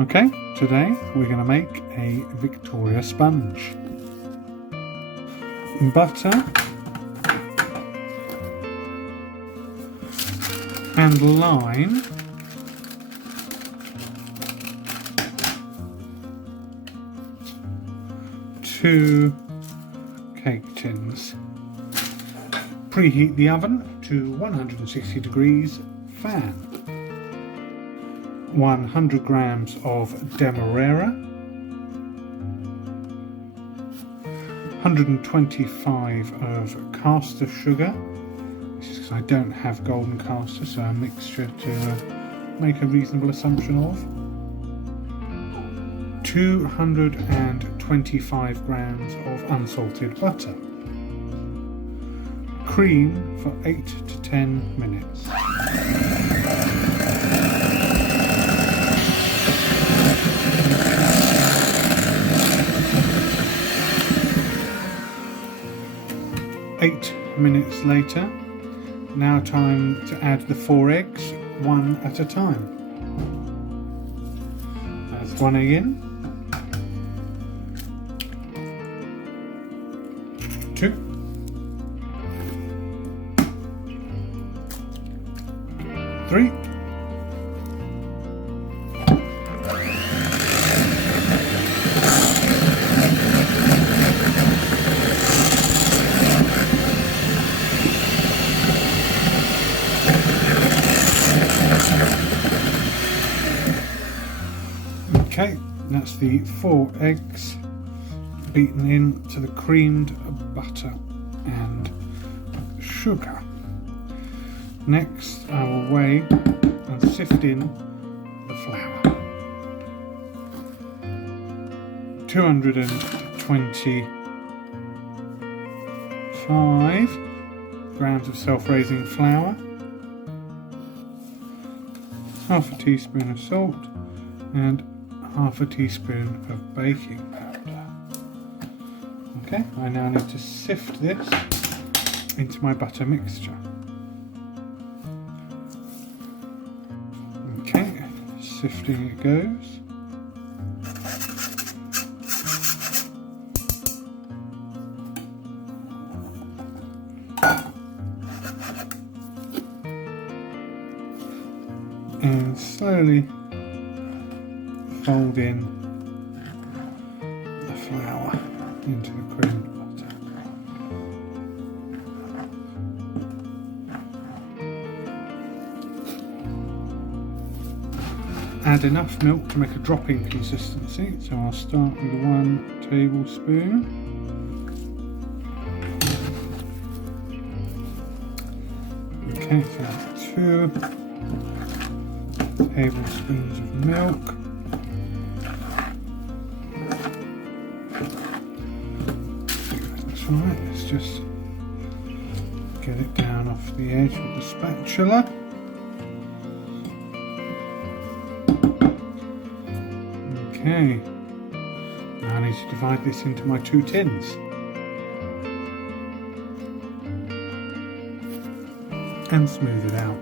Okay, today we're going to make a Victoria sponge. Butter and lime, two cake tins. Preheat the oven to 160 degrees, fan. 100 grams of demerara, 125 of caster sugar. This is because I don't have golden caster, so a mixture to make a reasonable assumption of. 225 grams of unsalted butter. Cream for 8 to 10 minutes. Eight minutes later, now time to add the 4 eggs, one at a time. That's 1 egg in, 2, 3, 4. Okay, that's the 4 eggs beaten into the creamed butter and sugar. Next I will weigh and sift in the flour. 225 grams of self-raising flour, half a teaspoon of salt and half a teaspoon of baking powder. Okay, I now need to sift this into my butter mixture. Okay, sifting it goes. And slowly fold in the flour into the creamed butter. Add enough milk to make a dropping consistency, so I'll start with 1 tablespoon. Okay, so 2 tablespoons of milk. That's right, let's just get it down off the edge with the spatula. Okay, now I need to divide this into my 2 tins. And smooth it out.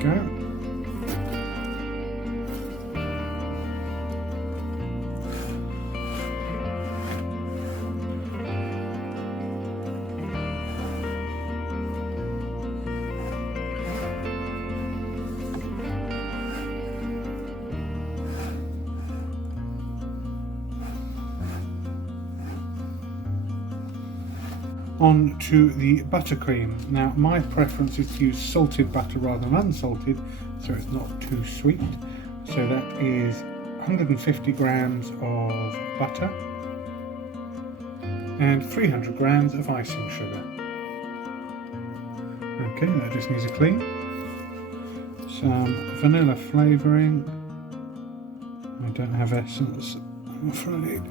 Go. On to the buttercream. Now my preference is to use salted butter rather than unsalted, so it's not too sweet. So that is 150 grams of butter and 300 grams of icing sugar. Okay, that just needs a clean. Some vanilla flavouring. I don't have essence, I'm afraid.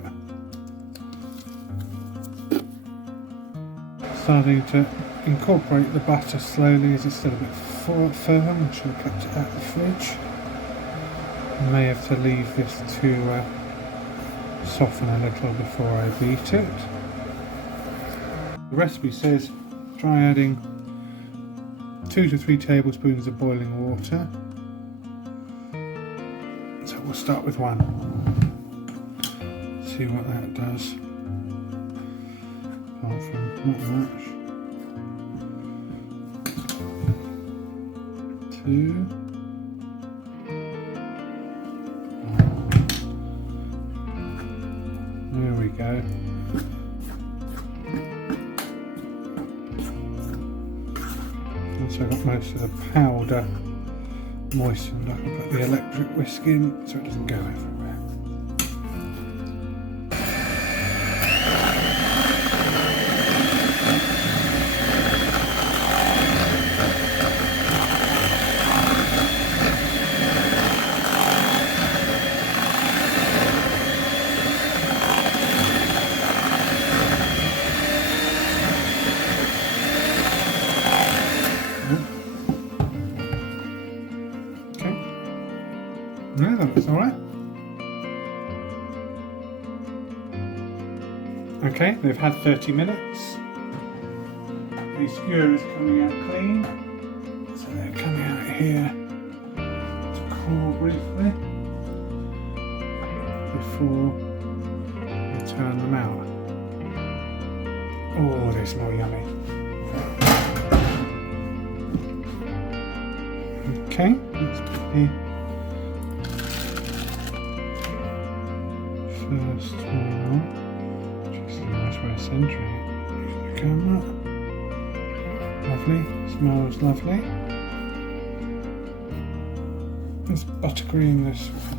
starting to incorporate the butter slowly as it's still a bit firm. I should have kept it out of the fridge. I may have to leave this to soften a little before I beat it. The recipe says try adding 2 to 3 tablespoons of boiling water. So we'll start with 1. See what that does. Apart from not much. 2. There we go. Once I've got most of the powder moistened, I can put the electric whisk in so it doesn't go everywhere. No, that looks alright. Okay, they've had 30 minutes. The skewer is coming out clean. So they're coming out here to cool briefly before I turn them out. Oh, they smell yummy. Okay, let's put the first one on, which is a nice way of centering it. Use the camera. Lovely, smells lovely. Let's buttercream this one.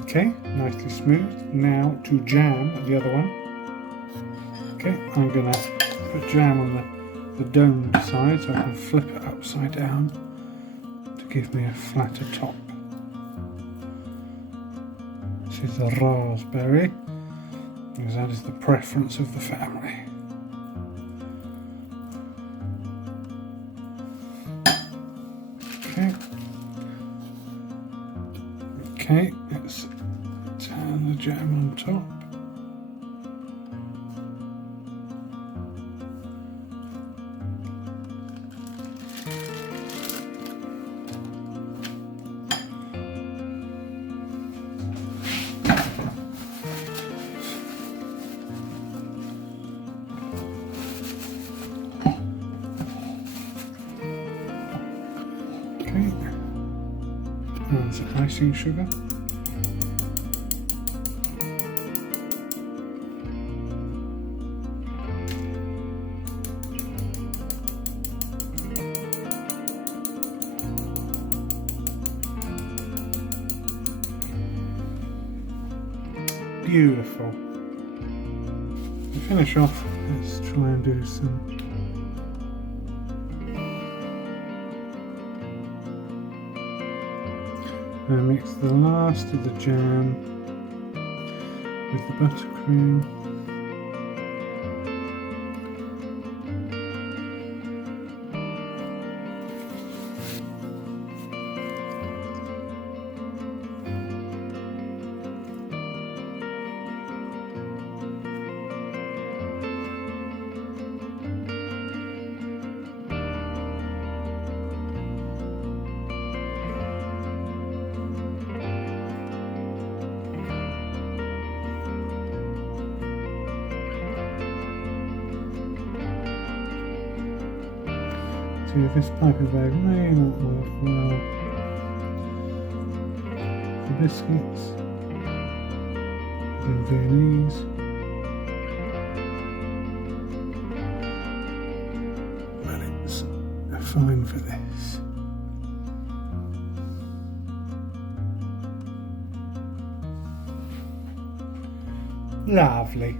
Okay, nicely smooth. Now to jam the other one. Okay, I'm going to put jam on the domed side so I can flip it upside down to give me a flatter top. This is the raspberry, because that is the preference of the family. Okay. Okay, let's turn the jam on top. Okay, and some icing sugar. Beautiful. To finish off, let's try and do some and mix the last of the jam with the buttercream. So this piping bag may not work well for biscuits in Viennese. But it's fine for this. Lovely.